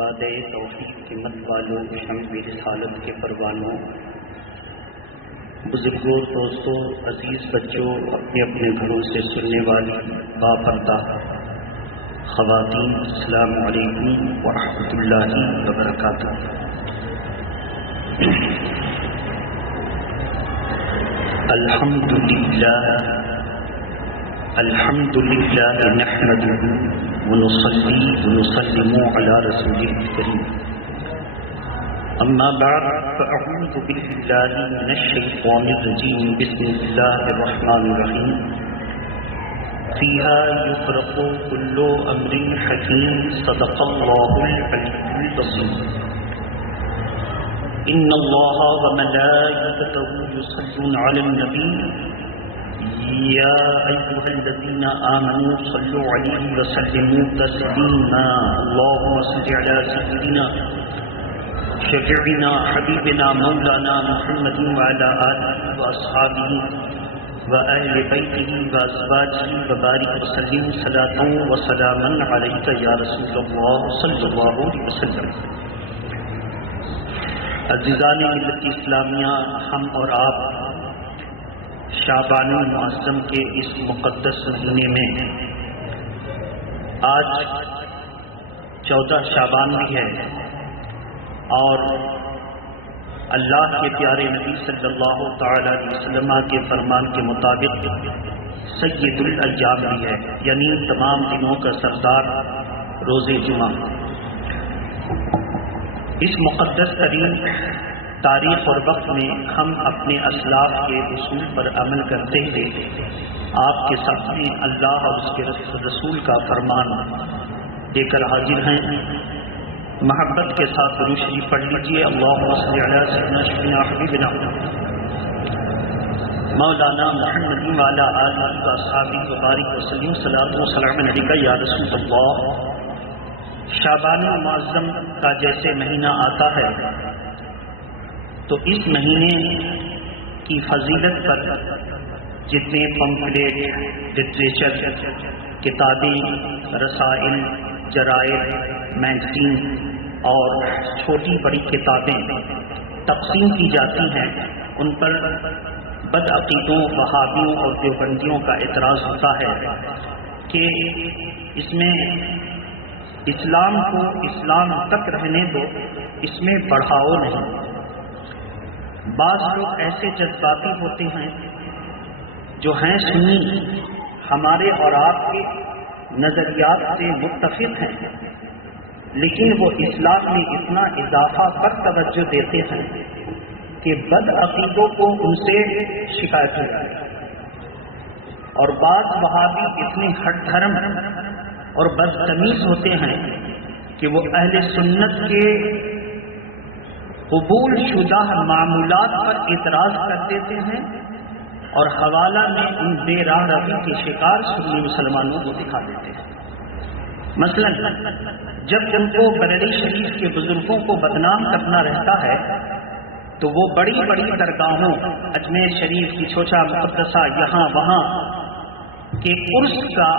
وعدہ توفیق کے مت والوں، شمع رسالت کے پروانوں، بزرگوں، دوستوں، عزیز بچوں، اپنے اپنے گھروں سے سننے والی باپردہ خواتین، السلام علیکم ورحمۃ اللہ وبرکاتہ۔ الحمد للہ نحمده ونصلي ونسلم على رسوله الكريم، اما بعد فاعوذ باللہ من الشیطان الرجیم، بسم اللہ الرحمن الرحیم۔ فیہا یفرق کل امر حکیم، صدق اللہ العلی العظیم۔ ان اللہ وملائکتہ یصلون علی النبی، یا ایھا الذین آمنوا صلوا علیہ وسلموا تسلیما، اللہم صل علی سیدنا شفیعنا حبیبنا مولانا محمد وعلی آلہ واصحابہ وأہل بیتہ وازواجہ وبارک وسلم صلاۃ وسلاما علیک یا رسول اللہ صلی اللہ علیہ وسلم۔ عزیزان ملت اسلامیہ، ہم اور آپ شعبان المعظم کے اس مقدس مہینے میں، آج 14 شعبان بھی ہے، اور اللہ کے پیارے نبی صلی اللہ تعالی علیہ وسلم کے فرمان کے مطابق سید الایام بھی ہے، یعنی تمام دنوں کا سردار روز جمعہ۔ اس مقدس ترین تاریخ اور وقت میں ہم اپنے اسلاف کے اصول پر عمل کرتے ہوئے آپ کے سامنے اللہ اور اس کے رسول کا فرمان دے کر حاضر ہیں۔ محبت کے ساتھ درود شریف پڑھ لیجیے۔ اللہم صل علی سیدنا شفیعنا حبیبنا مولانا محمد وعلی آلہ واصحابہ وبارک وسلم صلاۃ وسلام علیک یا رسول اللہ۔ شعبان المعظم کا جیسے مہینہ آتا ہے تو اس مہینے کی فضیلت پر جتنے پمفلیٹ، لٹریچر، کتابیں، رسائل، جرائد، میگزین اور چھوٹی بڑی کتابیں تقسیم کی جاتی ہیں، ان پر بدعقیدوں، وہابیوں اور دیوبندیوں کا اعتراض ہوتا ہے کہ اس میں اسلام کو اسلام تک رہنے دو، اس میں بڑھاؤ نہیں۔ بعض لوگ ایسے جذباتی ہوتے ہیں جو ہیں سنی، ہمارے اور آپ کے نظریات سے متفق ہیں، لیکن وہ اسلام میں اتنا اضافہ پر توجہ دیتے ہیں کہ بد عقیدوں کو ان سے شکایت ہو جائے، اور بعض وہابی اتنے ہٹ دھرم اور بدتمیز ہوتے ہیں کہ وہ اہل سنت کے قبول شدہ معمولات پر اعتراض کر دیتے ہیں اور حوالہ میں ان بے راہ روی کے شکار سنی مسلمانوں کو دکھا دیتے ہیں۔ مثلا جب ان کو بریلی شریف کے بزرگوں کو بدنام کرنا رہتا ہے تو وہ بڑی بڑی درگاہوں، اجمیر شریف کی چھوٹا مقدسہ، یہاں وہاں کے عرس کا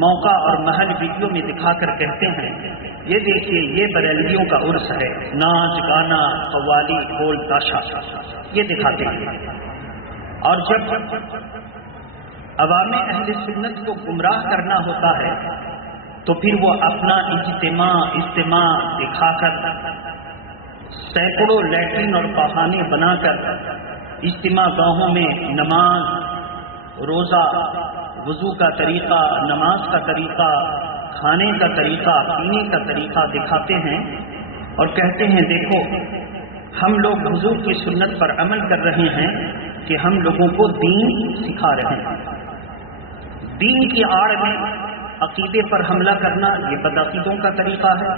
موقع اور محل ویڈیو میں دکھا کر کہتے ہیں یہ دیکھیے یہ بریلویوں کا عرس ہے، ناچ گانا، قوالی، ڈھول تاشا، یہ دکھاتے ہیں۔ اور جب عوام اہل سنت کو گمراہ کرنا ہوتا ہے تو پھر وہ اپنا اجتماع دکھا کر، سینکڑوں لیٹرین اور پخانے بنا کر اجتماع گاہوں میں نماز، روزہ، وضو کا طریقہ، نماز کا طریقہ، کھانے کا طریقہ، پینے کا طریقہ دکھاتے ہیں اور کہتے ہیں دیکھو ہم لوگ حضور کی سنت پر عمل کر رہے ہیں کہ ہم لوگوں کو دین سکھا رہے ہیں۔ دین کی آڑ میں عقیدے پر حملہ کرنا یہ بدعقیدوں کا طریقہ ہے،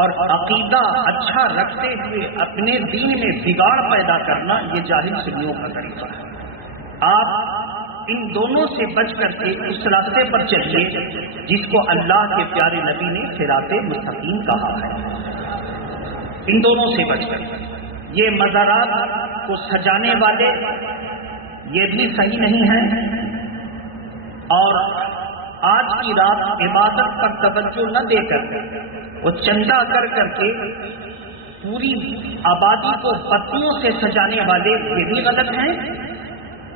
اور عقیدہ اچھا رکھتے ہوئے اپنے دین میں بگاڑ پیدا کرنا یہ جاہل سنیوں کا طریقہ ہے۔ آپ ان دونوں سے بچ کر کے اس راستے پر چلیے جس کو اللہ کے پیارے نبی نے صراط مستقیم کہا ہے۔ ان دونوں سے بچ کر، یہ مزارات کو سجانے والے یہ بھی صحیح نہیں ہیں، اور آج کی رات عبادت پر توجہ نہ دے کر وہ چندہ کر کر کے پوری آبادی کو پتیوں سے سجانے والے یہ بھی غلط ہیں،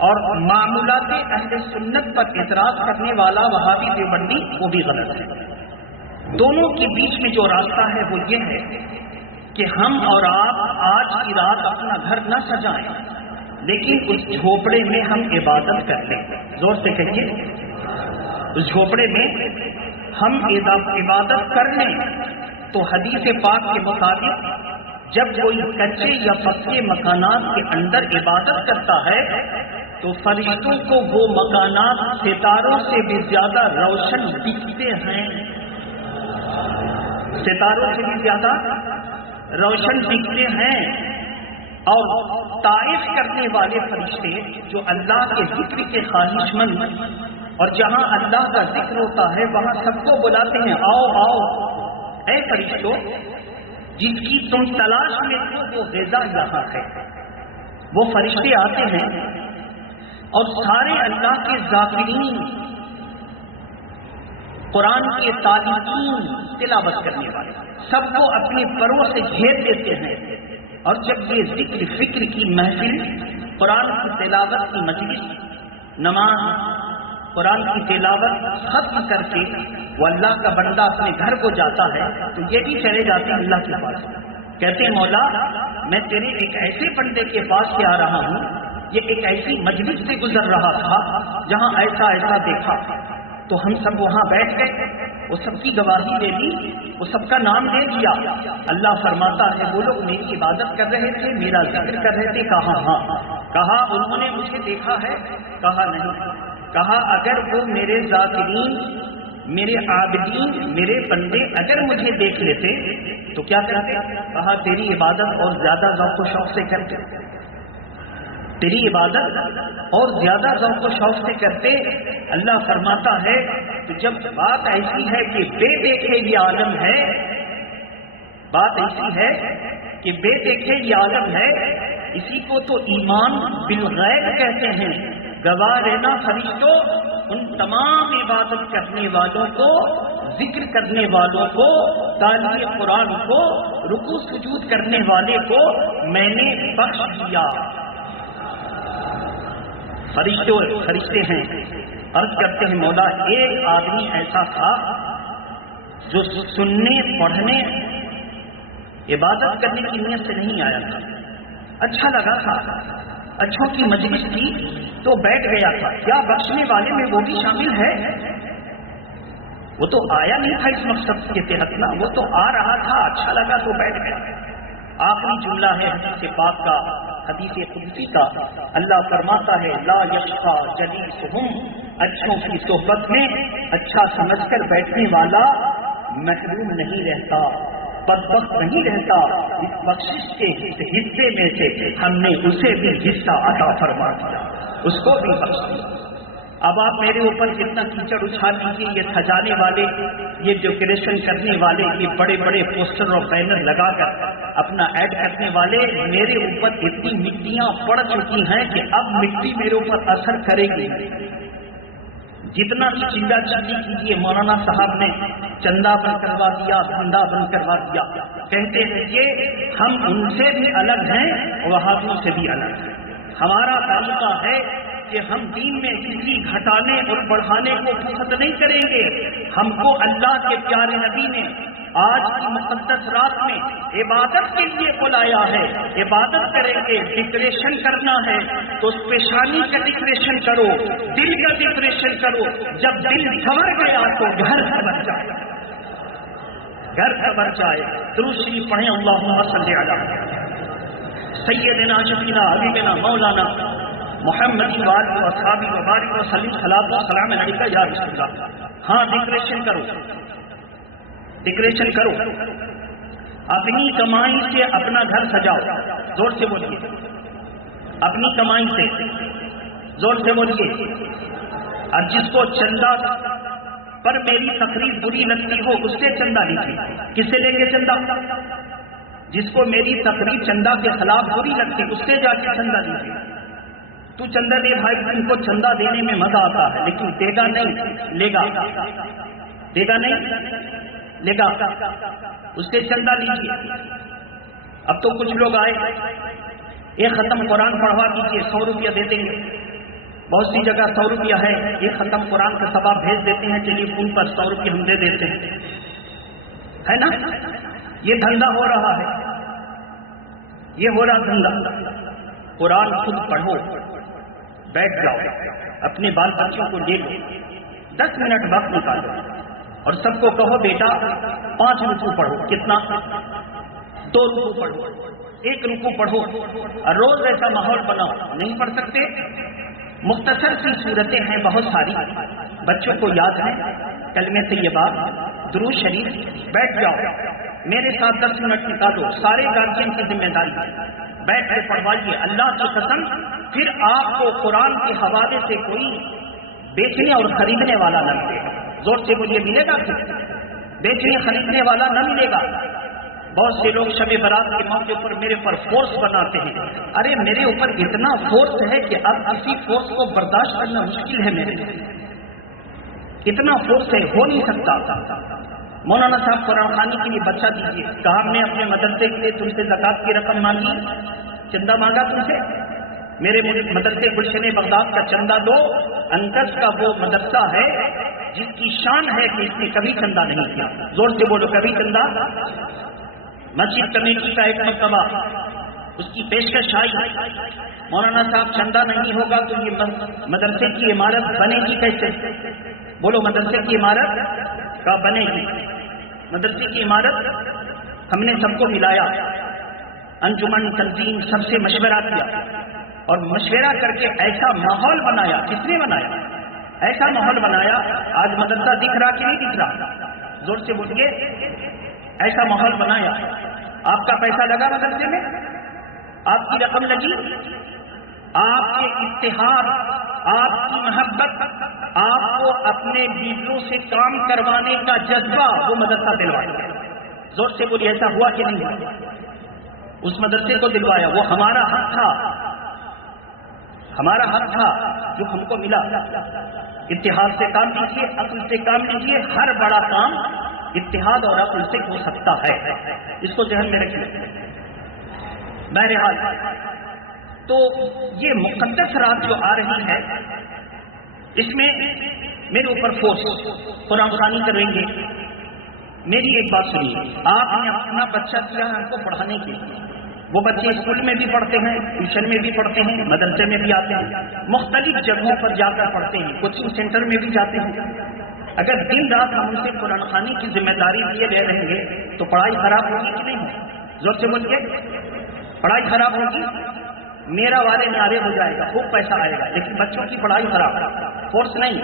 اور معمولات اہل سنت پر اعتراض کرنے والا وہابی دیوبندی وہ بھی غلط ہے۔ دونوں کے بیچ میں جو راستہ ہے وہ یہ ہے کہ ہم اور آپ آج کی رات اپنا گھر نہ سجائیں، لیکن اس جھوپڑے میں ہم عبادت کر لیں۔ زور سے کہیے، اس جھوپڑے میں ہم عبادت کر لیں۔ تو حدیث پاک کے مطابق جب کوئی کچے یا پکے مکانات کے اندر عبادت کرتا ہے تو فرشتوں کو وہ مکانات ستاروں سے بھی زیادہ روشن دکھتے ہیں، ستاروں سے بھی زیادہ روشن دکھتے ہیں۔ اور تعریف کرنے والے فرشتے جو اللہ کے ذکر کے خواہش مند، اور جہاں اللہ کا ذکر ہوتا ہے وہاں سب کو بلاتے ہیں، آؤ آؤ اے فرشتوں، جس کی تم تلاش میں ہو وہ غذا یہاں ہے۔ وہ فرشتے آتے ہیں اور سارے اللہ کے ذاکرین، قرآن کے طالبین، تلاوت کرنے والے سب کو اپنے پروں سے گھیر دیتے ہیں۔ اور جب یہ ذکر فکر کی محفل، قرآن کی تلاوت کی مجلس، نماز، قرآن کی تلاوت ختم کر کے وہ اللہ کا بندہ اپنے گھر کو جاتا ہے تو یہ بھی چلے جاتے ہیں اللہ کے پاس، کہتے ہیں مولا میں تیرے ایک ایسے بندے کے پاس سے آ رہا ہوں، یہ ایک ایسی مجلس سے گزر رہا تھا جہاں ایسا ایسا دیکھا۔ تو ہم سب وہاں بیٹھ گئے، وہ سب کی گواہی دے دی، وہ سب کا نام دے دیا۔ اللہ فرماتا ہے وہ لوگ میری عبادت کر رہے تھے، میرا ذکر کر رہے تھے؟ کہا ہاں۔ کہا انہوں نے مجھے دیکھا ہے؟ کہا نہیں۔ کہا اگر وہ میرے ذاکرین، میرے عابدین، میرے بندے اگر مجھے دیکھ لیتے تو کیا کرتے؟ کہا تیری عبادت اور زیادہ ذوق و شوق سے کرتے، تیری عبادت اور زیادہ ذوق و شوق سے کرتے۔ اللہ فرماتا ہے تو جب بات ایسی ہے کہ بے دیکھے یہ عالم ہے، بات ایسی ہے کہ بے دیکھے یہ عالم ہے، اسی کو تو ایمان بالغیب کہتے ہیں۔ گواہ رہنا فرشتوں ان تمام عبادت کرنے والوں کو، ذکر کرنے والوں کو، تلاوت قرآن کو، رکوع سجود کرنے والے کو میں نے بخش دیا۔ فرشتے ہیں، عرض کرتے ہیں مولا ایک آدمی ایسا تھا جو سننے، پڑھنے، عبادت کرنے کی نیت سے نہیں آیا تھا، اچھا لگا تھا، اچھوں کی مجلس تھی تو بیٹھ گیا تھا۔ کیا بخشنے والے میں وہ بھی شامل ہے؟ وہ تو آیا نہیں تھا اس مقصد کے تحت نا، وہ تو آ رہا تھا، اچھا لگا تو بیٹھ گیا۔ آخری جملہ ہے حدیث پاک کا، حدیث قدسی کا، اللہ فرماتا ہے لا یشقی جلیسہم، اچھوں کی صحبت میں اچھا سمجھ کر بیٹھنے والا محروم نہیں رہتا، بدبخت نہیں رہتا۔ اس بخشش کے حصے میں سے ہم نے اسے بھی حصہ عطا فرما دیا، اس کو بھی بخش دیا۔ اب آپ میرے اوپر جتنا کیچڑ اچھال لیجیے، یہ سجانے والے، یہ ڈیکوریشن کرنے والے، یہ بڑے بڑے پوسٹر اور بینر لگا کر اپنا ایڈ کرنے والے، میرے اوپر اتنی مٹیاں پڑ چکی ہیں کہ اب مٹی میرے اوپر اثر کرے گی۔ جتنا چندا چندی کیجیے، مولانا صاحب نے چندہ بند کروا دیا، دھندا بند کروا دیا، کہتے ہیں یہ ہم ان سے بھی الگ ہیں، وہابیوں سے بھی الگ ہیں۔ ہمارا طریقہ ہے کہ ہم دین میں کسی گھٹانے اور بڑھانے کو پسند نہیں کریں گے۔ ہم کو اللہ کے پیارے نبی نے آج کی مقدس رات میں عبادت کے لیے بلایا ہے، عبادت کریں گے۔ ڈیکوریشن کرنا ہے تو پیشانی کا ڈیکوریشن کرو، دل کا ڈیکوریشن کرو۔ جب دل سنور گیا تو گھر سنور جائے، گھر سنور جائے۔ درود شریف پڑھیں، اللہم صلی علی سیدنا شفینا حبیبنا مولانا محمد وآلہ وصحبہ وبارک وسلم، صلاۃ و سلام علیکہ یا رسول اللہ۔ ہاں ڈیکوریشن کرو، ڈیکوریشن کرو، اپنی کمائی سے اپنا گھر سجاؤ، زور سے بولیے، اپنی کمائی سے، زور سے بولیے۔ اور جس کو چندہ پر میری تقریر بری لگتی ہو اس سے چندہ لیجیے۔ کس سے لیں گے چندہ؟ جس کو میری تقریر چندہ کے خلاف بری لگتی اس سے جا کے چندہ لیجیے۔ تو چندہ دے بھائی، تم کو چندہ دینے میں مزہ آتا ہے، لیکن دے گا نہیں، لے گا، دے گا نہیں لے گا، اس سے چندہ لیجیے۔ اب تو کچھ لوگ آئے، ایک ختم قرآن پڑھوا دیجیے، 100 روپیہ دے دیں گے۔ بہت سی جگہ 100 روپیہ ہے، ایک ختم قرآن کا ثواب بھیج دیتے ہیں، ٹیلی فون پر 100 روپیہ ہم دے دیتے ہیں، ہے نا؟ یہ دھندا ہو رہا ہے، یہ ہو رہا دھندا۔ قرآن خود پڑھو، بیٹھ جاؤ، اپنے بال بچوں کو لے لو، 10 منٹ وقت نکالو اور سب کو کہو بیٹا 5 رکوع پڑھو۔ کتنا؟ 2 رکوع پڑھو، 1 رکوع پڑھو، اور روز ایسا ماحول بناؤ۔ نہیں پڑھ سکتے؟ مختصر سی صورتیں ہیں بہت ساری، بچوں کو یاد ہے، کلمہ طیبہ، درود شریف، بیٹھ جاؤ میرے ساتھ 10 منٹ نکالو، سارے گارجین کی ذمہ داری، بیٹھ کے پڑھوائیے۔ اللہ کی قسم پھر آپ کو قرآن کے حوالے سے کوئی بیچنے اور خریدنے والا نہ ملے گا۔ زور سے بولیے، ملے گا؟ بیچنے خریدنے والا نہ ملے گا۔ بہت سے لوگ شب برات کے موقع پر میرے پر فورس بناتے ہیں، ارے میرے اوپر اتنا فورس ہے کہ اب کسی فورس کو برداشت کرنا مشکل ہے، میرے اتنا فورس ہے، ہو نہیں سکتا۔ مولانا صاحب قرآن خوانی کے لیے بچہ دیجیے، کہا ہم نے اپنے مدرسے کے لیے تم سے زکوٰۃ کی رقم مانگی، چندہ مانگا تم سے، میرے مدرسے گلشن بغداد کا چندہ دو۔ انکش کا وہ مدرسہ ہے جس کی شان ہے کہ اس نے کبھی چندہ نہیں کیا، زور سے بولو، کبھی چندہ۔ مسجد کمیٹی کا ایک مرتبہ اس کی پیشکش آئی، مولانا صاحب چندہ نہیں ہوگا تو یہ مدرسے کی عمارت بنے گی کیسے؟ بولو، مدرسے کی عمارت کا بنے گی؟ مدرسے کی عمارت ہم نے سب کو ملایا، انجمن تنظیم سب سے مشورہ کیا اور مشورہ کر کے ایسا ماحول بنایا۔ کس نے بنایا؟ ایسا ماحول بنایا، آج مدرسہ دکھ رہا کہ نہیں دکھ رہا؟ زور سے بولیے، ایسا ماحول بنایا۔ آپ کا پیسہ لگا مدرسے میں، آپ کی رقم لگی، آپ کے اتحاد، آپ کی محبت، آپ کو اپنے بیویوں سے کام کروانے کا جذبہ وہ مدرسہ دلوایا۔ زور سے بولیے، ایسا ہوا کہ نہیں ہوا؟ اس مدرسے کو دلوایا، وہ ہمارا حق تھا، ہمارا حق تھا جو ہم کو ملا۔ اتحاد سے کام لیجیے، عقل سے کام لیجیے، ہر بڑا کام اتحاد اور عقل سے ہو سکتا ہے، اس کو ذہن میں رکھیے۔ بہرحال تو یہ مقدس رات جو آ رہی ہے، اس میں میرے اوپر فورس قرآن خوانی کریں گے۔ میری ایک بات سنیے، آپ نے اپنا بچہ کیا ہے ہم کو پڑھانے کے لیے، وہ بچے اسکول میں بھی پڑھتے ہیں، ٹیوشن میں بھی پڑھتے ہیں، مدرسے میں بھی آتے ہیں، مختلف جگہوں پر جا کر پڑھتے ہیں، کوچنگ سینٹر میں بھی جاتے ہیں۔ اگر دن رات ہم ان سے قرآن خوانی کی ذمہ داری لیے لے رہیں گے تو پڑھائی خراب ہوگی کہ نہیں ہوگی؟ زور سے بولیے، پڑھائی خراب ہوگی، میرا والے نعرے ہو جائے گا، خوب پیسہ آئے گا، لیکن بچوں کی پڑھائی خراب، فورس نہیں۔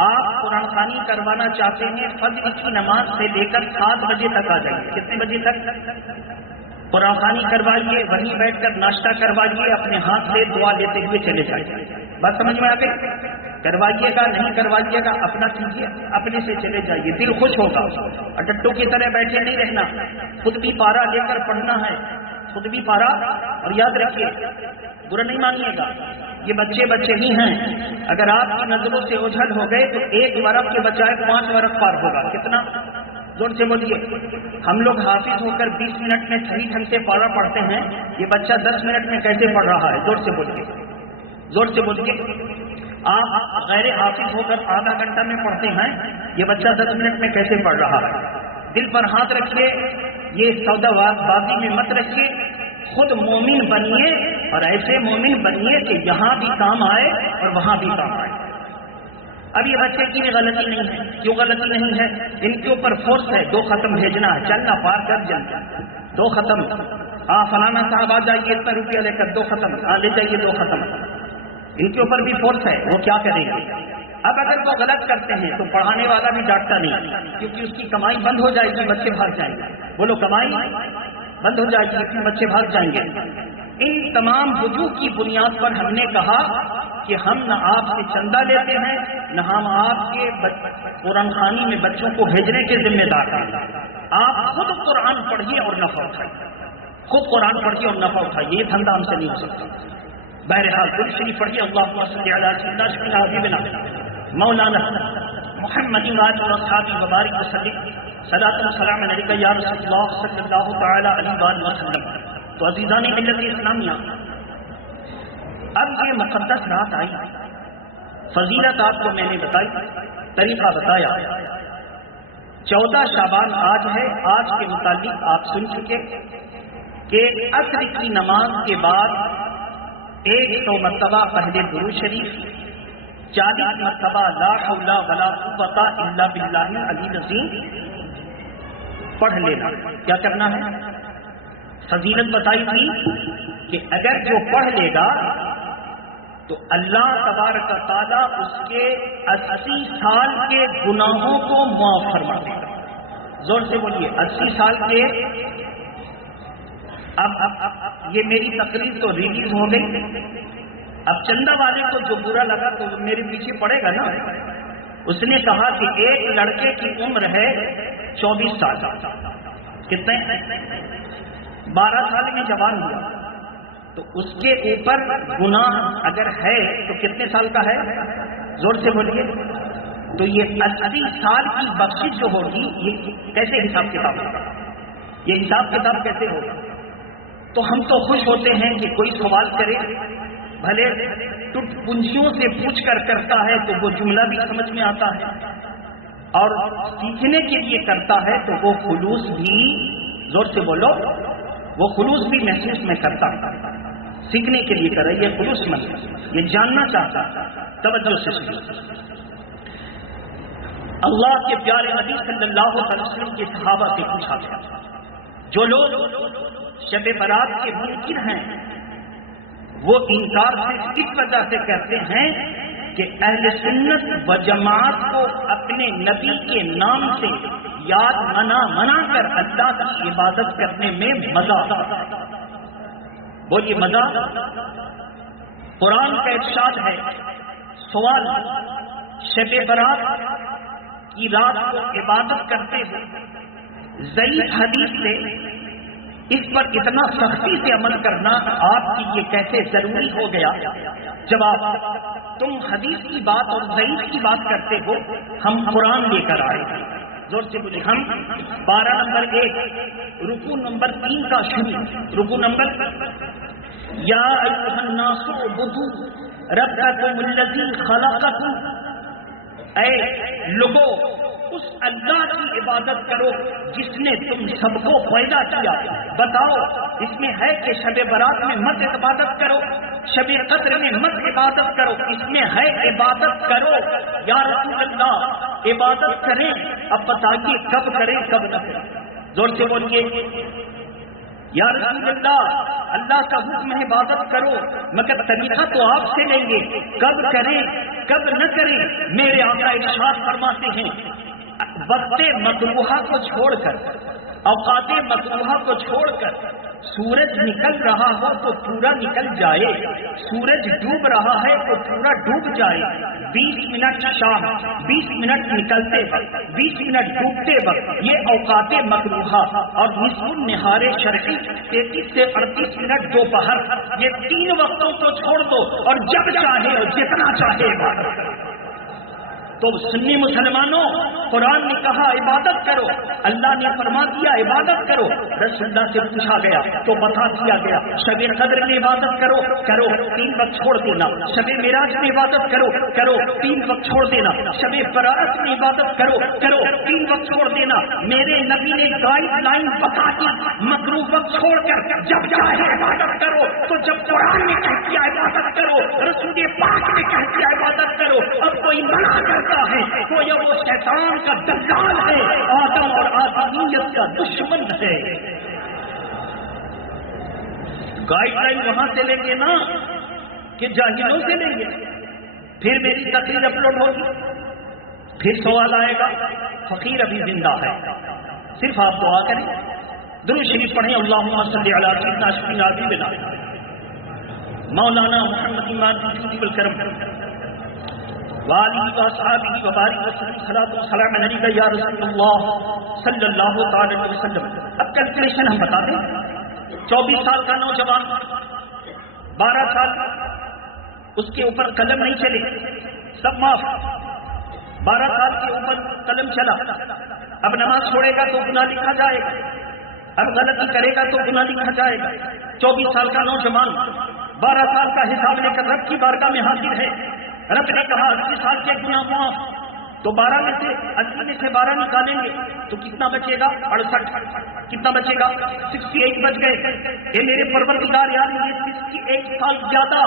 آپ قرآن خوانی کروانا چاہتے ہیں، فجر کی نماز سے لے کر 7 بجے تک آ جائیے۔ کتنے بجے تک قرآن خوانی کروائیے، وہیں بیٹھ کر ناشتہ کروائیے، اپنے ہاتھ سے دعا لیتے ہوئے چلے جائیے۔ بات سمجھ میں آ گئی؟ کروائیے گا نہیں کروائیے گا اپنا کیجیے، اپنے سے چلے جائیے، دل خوش ہوگا۔ اور ڈٹو کی طرح بیٹھے نہیں رہنا، خود بھی پارا لے کر پڑھنا ہے، خود بھی پارا۔ اور یاد رکھیے، برا نہیں مانیے گا، یہ بچے بچے ہی ہیں، اگر آپ کی نظروں سے اوجھل ہو گئے تو 1 ورق کے بجائے 5 ورق پار ہوگا۔ کتنا؟ زور سے بولیے۔ ہم لوگ حافظ ہو کر 20 منٹ میں صحیح ڈھنگ سے پارا پڑھتے ہیں، یہ بچہ 10 منٹ میں کیسے پڑھ رہا ہے؟ زور سے بولیے، زور سے بولیے۔ آپ غیر حافظ ہو کر آدھا گھنٹہ میں پڑھتے ہیں، یہ بچہ 10 منٹ میں کیسے پڑھ رہا ہے؟ دل پر ہاتھ رکھیے، یہ سودا بازی میں مت رکھیے، خود مومن بنیے اور ایسے مومن بنیے کہ یہاں بھی کام آئے اور وہاں بھی کام آئے۔ اب یہ بچے کی بھی غلطی نہیں ہے، کیوں غلطی نہیں ہے؟ ان کے اوپر فورس ہے، 2 ختم بھیجنا ہے، چلنا پار کر جلنا، 2 ختم، فلانا صاحب آ جائیے اتنا روپیہ لے کر 2 ختم، لے جائیے 2 ختم۔ ان کے اوپر بھی فورس ہے، وہ کیا کریں گے؟ اب اگر وہ غلط کرتے ہیں تو پڑھانے والا بھی ڈانٹتا نہیں، کیونکہ اس کی کمائی بند ہو جائے گی، بچے بھاگ جائیں گے۔ بولو، کمائی بند ہو جائے گی، پھر بچے بھاگ جائیں گے۔ ان تمام وجوہ کی بنیاد پر ہم نے کہا کہ ہم نہ آپ سے چندہ لیتے ہیں، نہ ہم آپ کے قرآن خوانی میں بچوں کو بھیجنے کے ذمہ دار ہیں۔ آپ خود قرآن پڑھیے اور نفع اٹھائیے، خود قرآن پڑھیے اور نفع اٹھائیے، یہ دھندا ہم سے نہیں ہو سکتا۔ بہرحال درود شریف پڑھیے اللہم صلی علی سیدنا شفیع حبیبنا مولانا محمد وآلہ وصحبہ وبارک وسلم صلاۃ و سلام علیک یا رسول اللہ صلی اللہ تعالی علیہ وآلہ وسلم۔ تو عزیزان ملت اسلامیہ، اب یہ مقدس رات آئی، فضیلت آپ کو میں نے بتائی، طریقہ بتایا۔ 14 شعبان آج ہے، آج کے متعلق آپ سن چکے کہ عصر کی نماز کے بعد 100 مرتبہ پہلے درود شریف، 40 مرتبہ لا حول ولا قوت الا باللہ العلی العظیم پڑھ لینا۔ کیا کرنا ہے؟ فضیلت بتائی تھی کہ اگر جو پڑھ لے گا تو اللہ تبارک و تعالیٰ اس کے 80 سال کے گناہوں کو معاف فرما دے گا۔ زور سے بولیے 80 سال کے۔ اب یہ میری تقریر تو ریلیز ہو گئی، اب چندہ والے کو جو برا لگا تو میرے پیچھے پڑے گا نا۔ اس نے کہا کہ ایک لڑکے کی عمر ہے 24 سال، کتنے 12 سال میں جوان ہوا، تو اس کے اوپر گناہ اگر ہے تو کتنے سال کا ہے؟ زور سے بولیے۔ تو یہ 80 سال کی بخشش جو ہوگی، یہ کیسے حساب کتاب ہوگا؟ یہ حساب کتاب کیسے ہوگا؟ تو ہم تو خوش ہوتے ہیں کہ کوئی سوال کرے، بھلے ٹٹ پنجیوں سے پوچھ کر کرتا ہے تو وہ جملہ بھی سمجھ میں آتا ہے، اور سیکھنے کے لیے کرتا ہے تو وہ خلوص بھی، زور سے بولو، وہ خلوص بھی محسوس میں کرتا ہے۔ سیکھنے کے لیے کر رہی ہے، خلوص مند، یہ جاننا چاہتا ہے۔ توجہ سے سنیے، اللہ کے پیارے نبی صلی اللہ علیہ وسلم کے صحابہ سے پوچھا گیا، جو لوگ شب برات کے منکر ہیں وہ انکار صرف اس وجہ سے کرتے ہیں کہ اہل سنت و جماعت کو اپنے نبی کے نام سے یاد منا کر اللہ کی عبادت کرنے میں مزہ آتا ہے۔ بولیے مزہ؟ قرآن کا ارشاد ہے، سوال، شب برات کی رات کو عبادت کرتے ہیں، ضعیف حدیث سے اس پر اتنا سختی سے عمل کرنا آپ کی یہ کیسے ضروری ہو گیا؟ جواب، تم حدیث کی بات اور ضعیف کی بات کرتے ہو، ہم قرآن لے کر آئے ہیں۔ زور سے بولے، ہم 12 نمبر 1 رکوع نمبر 3 کا شروع، رکوع نمبر، یا ایھا الناس اعبدوا ربکم الذی خلقکم، اے لوگو اس اللہ کی عبادت کرو جس نے تم سب کو پیدا کیا۔ بتاؤ اس میں ہے کہ شب برات میں مت عبادت کرو، شب قدر میں مت عبادت کرو، اس میں ہے عبادت کرو۔ یا رسول اللہ، عبادت کریں، اب بتائیے کب کریں کب نہ کریں؟ زور سے بولیے، یا رسول اللہ، اللہ کا حکم ہے عبادت کرو، مگر طریقہ تو آپ سے لیں گے، کب کریں کب نہ کریں؟ میرے آقا ارشاد فرماتے ہیں، وقت مکروہہ کو چھوڑ کر، اوقات مکروہہ کو چھوڑ کر، سورج نکل رہا ہو تو پورا نکل جائے، سورج ڈوب رہا ہے تو پورا ڈوب جائے، 20 منٹ شام، 20 منٹ نکلتے وقت، 20 منٹ ڈوبتے وقت، یہ اوقات مکروہہ، اور نصف النہار شرعی 33 سے 38 منٹ دوپہر، یہ 3 وقتوں کو چھوڑ دو اور جب چاہے اور جتنا چاہے عبادت کرو۔ تو سنی مسلمانوں، قرآن نے کہا عبادت کرو، اللہ نے فرما دیا عبادت کرو، رسول اللہ سے پوچھا گیا تو بتا دیا گیا، شب قدر میں عبادت کرو، 3 وقت چھوڑ دینا، شب معراج میں عبادت کرو، 3 وقت چھوڑ دینا، شب برات میں عبادت کرو، 3 وقت چھوڑ دینا۔ میرے نبی نے گائیڈ لائن بتا دی، مکروہ وقت چھوڑ کر جب چاہے عبادت کرو، تو جب قرآن نے کہہ دیا عبادت کرو، رسول پاک نے کہہ دیا عبادت کرو، اب کوئی منع کرتا ہے تو یہ وہ شیطان کا دجال ہے، آدم اور آدمیت کا دشمن ہے۔ گائیڈ لائن وہاں سے لیں گے نا کہ جاہلوں سے لیں گے؟ پھر میری تقریر اپلوڈ ہوگی، پھر سوال آئے گا، فقیر ابھی زندہ ہے، صرف آپ دعا کریں، درود شریف پڑھیں، اللہم صلی علی سیدنا شفیع حبیبنا مولانا محمد والکرم وآلہ وصحبہ وبارک وسلم، صلاۃ و سلام علیک یا رسول اللہ صلی اللہ تعالی علیہ وسلم۔ اب کیلکولیشن ہم بتا دیں، 24 سال کا نوجوان، 12 سال اس کے اوپر قلم نہیں چلے، سب معاف۔ 12 سال کے اوپر قلم چلا، اب نماز چھوڑے گا تو گناہ لکھا جائے گا، اب غلطی کرے گا تو گناہ لکھا جائے گا۔ 24 سال کا نوجوان 12 سال کا حساب لے کر رب کی بارگاہ میں حاضر ہے، رب نے کہا 80 سال کے گناہ معاف، تو 12 میں سے 80 میں سے 12 نکالیں گے تو کتنا بچے گا؟ 68۔ کتنا بچے گا؟ 68 بچ گئے۔ اے میرے پروردگار یار، یہ 68 سال زیادہ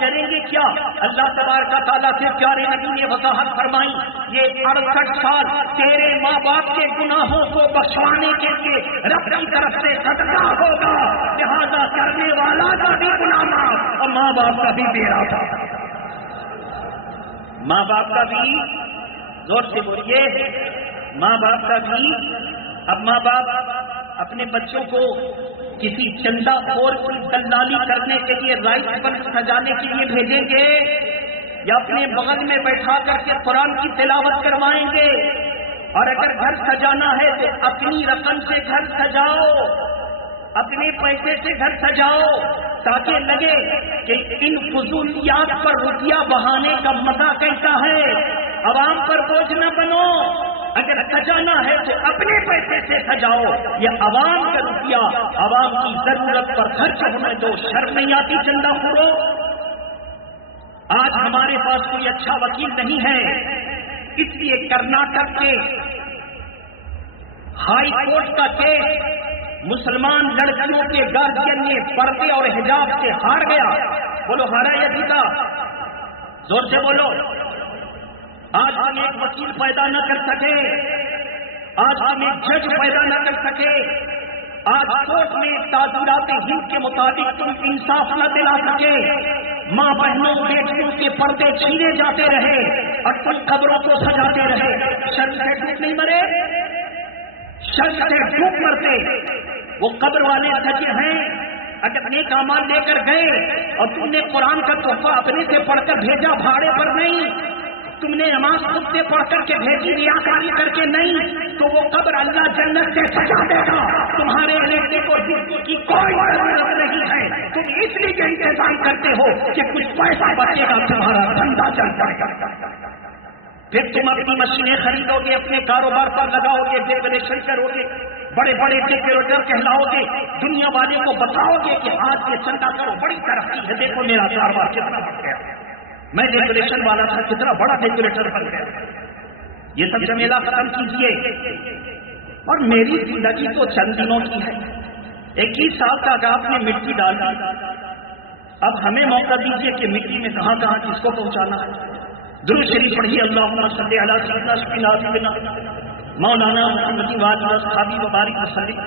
کریں گے کیا؟ اللہ تبارک تعالیٰ سے پیارے نبی نے وضاحت فرمائی، یہ 68 سال تیرے ماں باپ کے گناہوں کو بخشوانے کے لیے رب کی طرف سے صدقہ ہوگا، لہذا کرنے والا کا بھی گناہ معاف اور ماں باپ کا بھی بیڑا تھا، ماں باپ کا بھی، زور سے بولیے، ماں باپ کا بھی۔ اب ماں باپ اپنے بچوں کو کسی چندہ خور کی دلالی کرنے کے لیے رائٹ پر سجانے کے لیے بھیجیں گے یا اپنے بغل میں بیٹھا کر کے قرآن کی تلاوت کروائیں گے؟ اور اگر گھر سجانا ہے تو اپنی رقم سے گھر سجاؤ، اپنے پیسے سے گھر سجاؤ، تاکہ لگے کہ ان فضولیات پر روپیہ بہانے کا مزہ کیسا ہے۔ عوام پر بوجھ نہ بنو، اگر سجانا ہے تو اپنے پیسے سے سجاؤ، یا عوام کا روپیہ عوام کی ضرورت پر خرچ ہونے دو۔ شرم نہیں آتی چندہ خورو؟ آج ہمارے پاس کوئی اچھا وکیل نہیں ہے، اس لیے کرناٹک کے ہائی کورٹ کا کیس مسلمان لڑکیوں کے گارجین نے پردے اور حجاب سے ہار گیا۔ بولو ہارا یا جیتا؟ زور سے بولو۔ آج ہم ایک وکیل پیدا نہ کر سکے، آج ہم ایک جج پیدا نہ کر سکے، آج کورٹ میں تعزیرات ہند کے مطابق تم انصاف نہ دلا سکے، ماں بہنوں بیٹیوں کے پردے چھینے جاتے رہے اور تم قبروں کو سجاتے رہے۔ شرم سے ڈوب نہیں مرے؟ شرم سے ڈوب مرتے؟ وہ قبر والے سجے ہیں، اگر نیک اعمال لے کر گئے اور تم نے قرآن کا تحفہ اپنے سے پڑھ کر بھیجا، بھاڑے پر نہیں، تم نے نماز خود سے پڑھ کر کے بھیجی، ریاکاری کر کے نہیں، تو وہ قبر اللہ جنت سے سجا دے گا۔ تمہارے الیکٹرک کو کی کوئی ضرورت نہیں ہے، تم اس لیے انتظام کرتے ہو کہ کچھ پیسہ بچے گا، تمہارا دھندا چل جائے گا، پھر تم اپنی مشینیں خریدو گے، اپنے کاروبار پر لگاؤ گے، ڈیولیشن کرو گے، بڑے بڑے ڈیکوریٹر کہلاؤ گے، دنیا والے کو بتاؤ گے کہ آج یہ چندہ کرو، بڑی ترقی ہے، دیکھو میرا کاروبار کتنا بڑھ گیا، میں ڈیکوریشن والا تھا، کتنا بڑا ڈیکوریٹر بن گیا۔ یہ سب جمیلہ ختم کیجیے، اور میری زندگی تو چند دنوں کی ہے، 21 سال تک آپ نے مٹی ڈال دی، اب ہمیں موقع دیجیے کہ مٹی میں کہاں کہاں کس کو پہنچانا ہے۔ درود شریف پڑھیے، اللہم صلی علی سیدنا سیدنا مولانا محمد وعلی اصحابہ وبارک وسلم،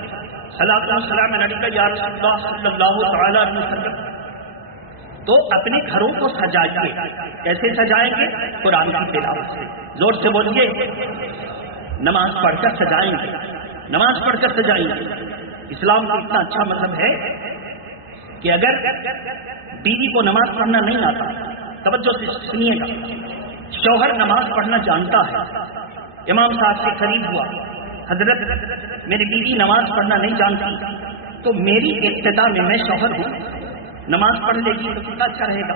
صلاۃ و سلام علیک یا رسول اللہ صلی اللہ تعالی علیہ وسلم۔ تو اپنے گھروں کو سجائیے، کیسے سجائیں گے؟ قرآن کی تلاوت سے، زور سے بولیے، نماز پڑھ کر سجائیں گے، نماز پڑھ کر سجائیں گے۔ اسلام کا اتنا اچھا مذہب ہے کہ اگر بیوی کو نماز پڑھنا نہیں آتا، توجہ سے سنیے گا، شوہر نماز پڑھنا جانتا ہے، امام صاحب سے قریب ہوا، حضرت میری بیوی نماز پڑھنا نہیں جانتی، تو میری ابتدا میں شوہر ہوں، نماز پڑھ لے گی تو کتنا اچھا رہے گا،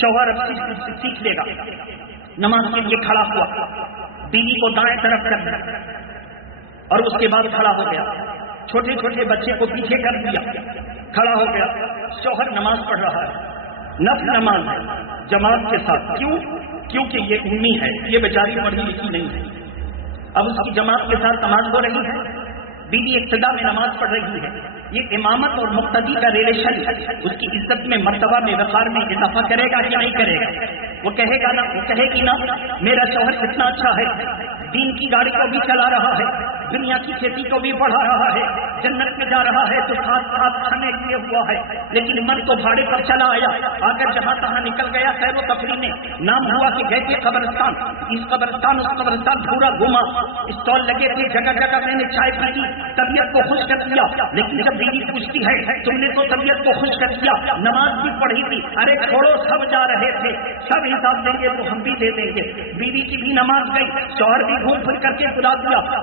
شوہر اب سیکھ لے گا۔ نماز کے لیے کھڑا ہوا، بیوی کو دائیں طرف کر دیا اور اس کے بعد کھڑا ہو گیا، چھوٹے چھوٹے بچے کو پیچھے کر دیا، کھڑا ہو گیا، شوہر نماز پڑھ رہا ہے، نفل نماز ہے جماعت کے ساتھ، کیونکہ یہ امی ہے، یہ بیچاری پڑھی لکھی نہیں ہے، اب اس کی جماعت کے ساتھ نماز ہو رہی ہے، بیوی ابتدا میں نماز پڑھ رہی ہے، یہ امامت اور مقتدی کا ریلیشن اس کی عزت میں، مرتبہ میں، وقار میں اضافہ کرے گا کہ نہیں کرے گا؟ وہ کہے گا نا، وہ کہے گی نا میرا شوہر کتنا اچھا ہے، دین کی گاڑی کو بھی چلا رہا ہے، دنیا کی کھیتی کو بھی بڑھا رہا ہے، جنت میں جا رہا ہے تو ساتھ ساتھ کھانے لیے ہوا ہے، لیکن من تو بھاڑے پر چلا آیا، آگر جہاں تہاں نکل گیا سیر و تفریح میں، نام ہوا کہ گئے تھے قبرستان، اس قبرستان اس قبرستان پورا گھوما، اسٹال لگے تھے، جگہ جگہ میں نے چائے پی لی، طبیعت کو خوش کر دیا، لیکن جب بیوی پوچھتی ہے تم نے تو طبیعت کو خوش کر دیا، نماز بھی پڑھی تھی، ارے چھوڑو سب جا رہے تھے، سب حساب دیں گے تو ہم بھی دے دیں گے، بیوی کی بھی نماز گئی، شوہر بھی گھوم پھر کر کے بلا دیا،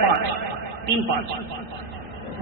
5, 3, 5।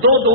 2-2